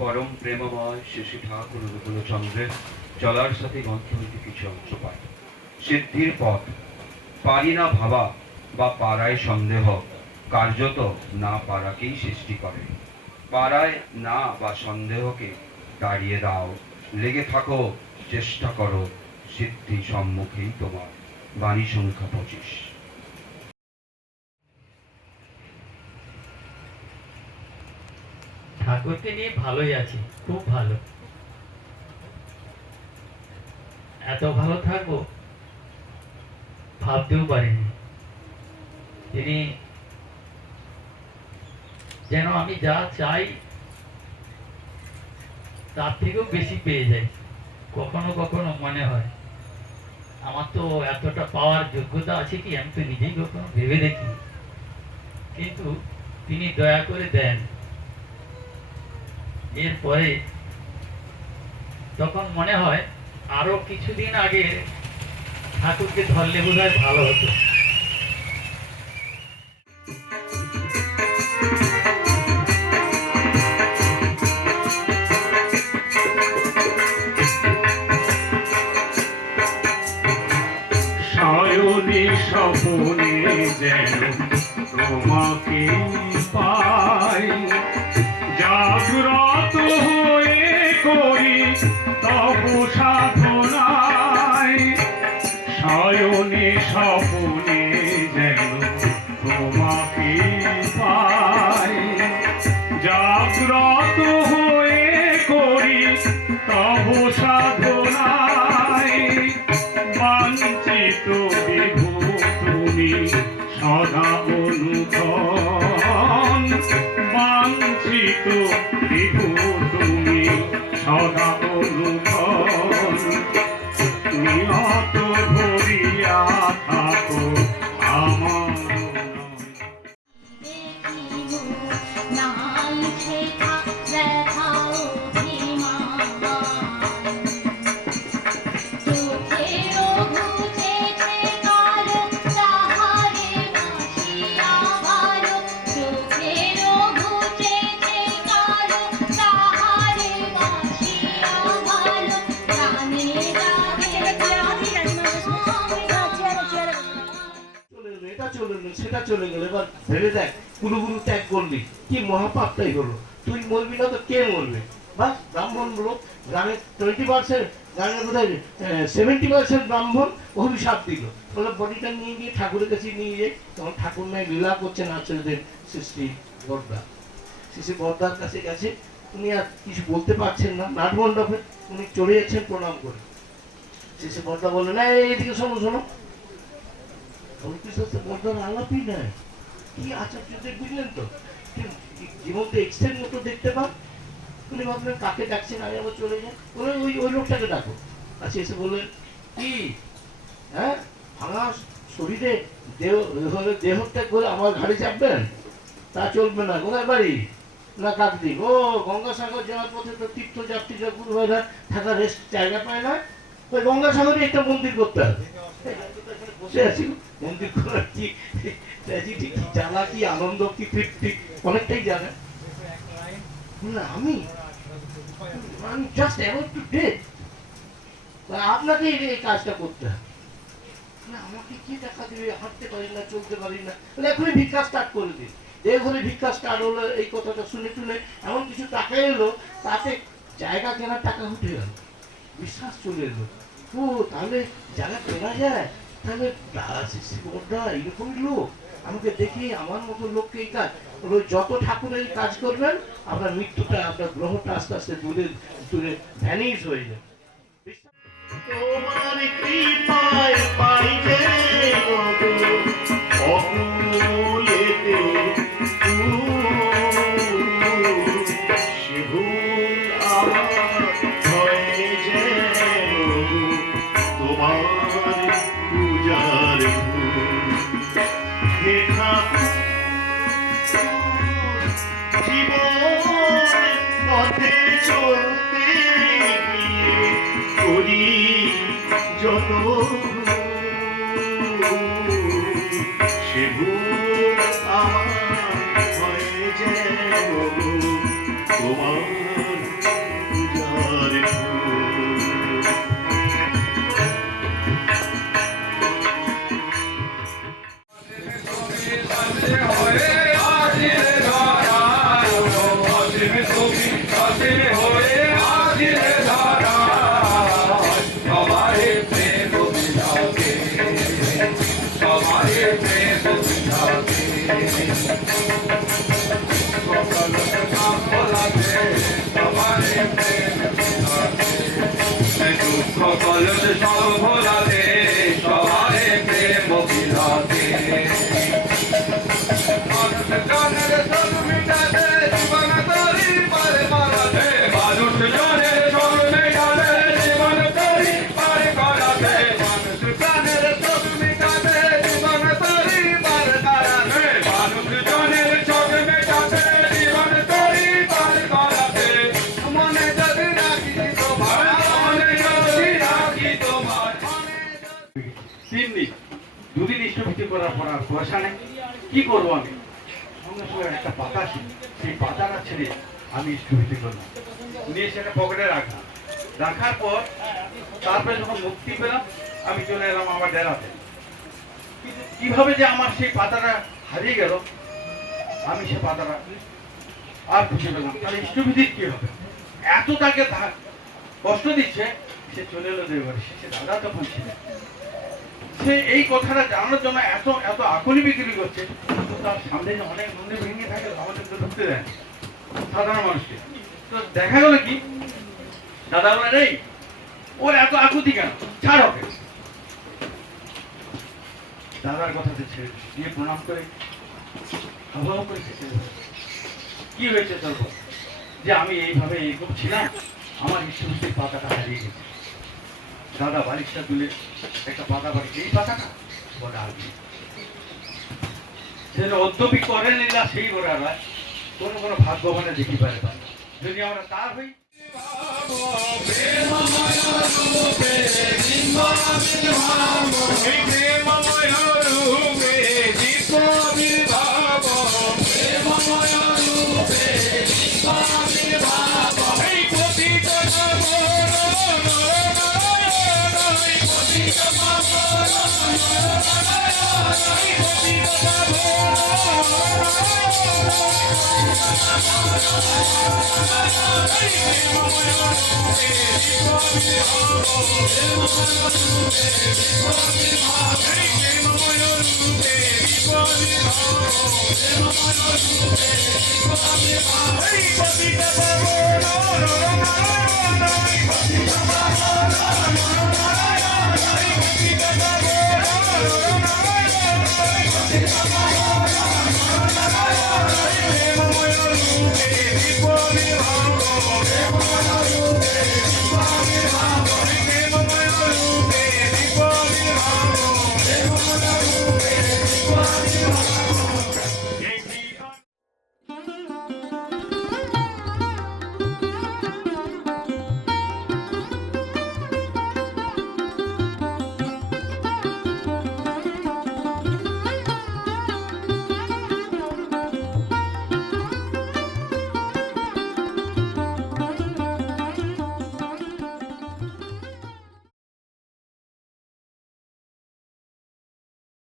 পরম প্রেমময় শিশু ঠাকুর অনুকূলচন্দ্রের চলার সাথে গ্রন্থ হইতে কিছু অংশ পাই। সিদ্ধির পথ পারি না ভাবা বা পারায় সন্দেহ কার্যত না পারাকেই সৃষ্টি করে। পারায় না বা সন্দেহকে তাড়িয়ে দাও, লেগে থাকো, চেষ্টা করো, সিদ্ধি সম্মুখেই তোমার। বাণী সংখ্যা 25। ঠাকুরকে নিয়ে ভালোই আছি, খুব ভালো। এত ভালো থাকবো ভাবতেও পারিনি। তিনি যেন আমি যা চাই তার থেকেও বেশি পেয়ে যাই। কখনো কখনো মনে হয় আমার তো এতটা পাওয়ার যোগ্যতা আছে কি, আমি তো নিজেই কখনো ভেবে দেখি। কিন্তু তিনি দয়া করে দেন। এরপরে তখন মনে হয় আরো কিছুদিন আগে ঠাকুরকে ধরলে বোধহয় ভালো হতো। সায়নে স্বপনে যেন তোমাকে পাই, জাগ্রত হয়ে করি তব সাধনায়। সায়নে স্বপনে যেন তোমাকে পাই, জাগ্রত হয়ে করি তব সাধনায়। বাঞ্ছিত বিভু তুমি সদা অনুধন, বাঞ্ছিত বিভু তুমি সদা অনুধন। নিহত ভরিয়া থাকো আমার সেটা চলে গেল। এবার ভেবে দেখ, কুলুগুরু ত্যাগ করলি, কি মহাপাপটাই হলো। তুই মরবি না তো কে মরবে? বাস ব্রাহ্মণ লোক গ্রামে 20%, গ্রামের বোধ হয় 70% ব্রাহ্মণ অভিশাপ দিল। বলে বডিটা নিয়ে গিয়ে ঠাকুরের কাছে নিয়ে যাই। তখন ঠাকুর নাই লীলা করছেন আচার্যদের সৃষ্টি বর্দা। শ্রী বর্দার কাছে গেছে, উনি আর কিছু বলতে পারছেন না। নাটমণ্ডপে উনি চলে যাচ্ছেন প্রণাম করে। শ্রী বর্দা বললেন, না এইদিকে শোনো শোনো। আলাপই নাই, কি আচার্যদের বুঝলেন তো, জীবনকে এক্সটেন্ড মতো দেখতে পান। উনি ভাবলেন কাকে ডাকছেন, আমি আবার চলে যাই। বলে ওই লোকটাকে ডাকো। আচ্ছা এসে বললেন, কি হ্যাঁ ভাঙা শরীরে দেহ ত্যাগ করে আমার ঘাড়ে চাপবেন? তা চলবে না। কোথায় বাড়ি? না কাকদ্বীপ। ও গঙ্গাসাগর যাওয়ার পথে তো তীর্থযাত্রীরা গুরু ভাইরা থাকার রেস্ট জায়গা পায় না, ওই গঙ্গাসাগরে একটা মন্দির করতে হবে। বসে আছি, মন্দির করার কি ট্র্যাজেডি, কি জ্বালা, কি আনন্দ, কি তৃপ্তি, অনেকটাই জানেন না। আমি জাস্ট অ্যাবাউট টু ডেথ, আপনাকে এই কাজটা করতে হবে না। আমাকে কি দেখা দেবে? হাঁটতে পারি না, চলতে পারি না, এখনই ভিক্ষা স্টার্ট করে দিন। দেওঘরে ভিক্ষা স্টার্ট হলো, এই কথাটা শুনে শুনে এমন কিছু টাকা এলো, তাতে জায়গা কেনার টাকা উঠে গেল, বিশ্বাস চলে এলো। ও তাহলে জায়গা কেনা যায়, তাহলে এরকমই লোক। আমাকে দেখি আমার মতো লোককে এই কাজ, যত ঠাকুরের কাজ করবেন আপনার মৃত্যুটা, আপনার গ্রহটা আস্তে আস্তে দূরে দূরে ভ্যানিশ হয়ে যায়। তোমার কৃপায় পাই যে গো অকুলেতে সে ভুল আমার হয়ে যে গো তোমার পূজার ভুল হে ঠাকুর জীবন পথে চলতে গিয়ে করি যত সে ভুল আমার হয়ে যেন তোমার পূজার ভুল কলস সব ভোলাতে সবারে প্রেম বিলাতে মানুষ জনের সব মিটাতে জীবন তরি পারে করাতে মানুষ জনের সব মিটাতে জীবন তরি পারে করাতে মানুষ প্রাণের সব মিটাতে জীবন তরি পারে করাতে মানুষ জনের সব মিটাতে জীবন তরি পারে করাতে মনে যদি রাখি তোমার মনে যদি রাখি তোমার তিন দিন দুদিন ইষ্টভূতি করার পর আর পয়সা নেই কি করবো আমি সঙ্গে সঙ্গে একটা পাতা ছিল সেই পাতাটা ছেড়ে আমি ইষ্টভূতি করলাম নিয়ে সেটা পকেটে রাখলাম রাখার পর তারপরে যখন মুক্তি পেলাম আমি চলে এলাম আমার ডেরাতে কিন্তু কিভাবে যে আমার সেই পাতাটা হারিয়ে গেল আমি সে পাতাটা আর খুঁজে পেলাম তাহলে ইষ্টভূতির কি হবে এত তাকে কষ্ট দিচ্ছে সে চলে এলো দেববাড়ি সে দাদা তখন ছিলেন সে এই কথাটা জানানোর জন্য এত এত আকুলি বিক্রি করছে তো তার সামনে যে অনেক মন্দির ভেঙে থাকে আমাদের তো ঢুকতে দেয় না, সাধারণ মানুষকে। তো দেখা গেল কি দাদা বলে নেই ওর এত আকুতি কেন, ছাড় ওকে। দাদার কথাতে ছেড়ে দিয়ে প্রণাম করে হাওয়া করে কি হয়েছে তোর বল? যে আমি এইভাবে এগোচ্ছিলাম আমার ইষ্টভূতির পাতাটা হারিয়ে গেছে। দাদা বালিশটা তুলে একটা পাতা বাড়ি এই পাতাটা বলে আসবে যেন অদ্যপি করে নিলা সেই ওরা কোনো কোনো ভাগ্যবানে দেখি পারে যদি আমরা তার হই। Hey,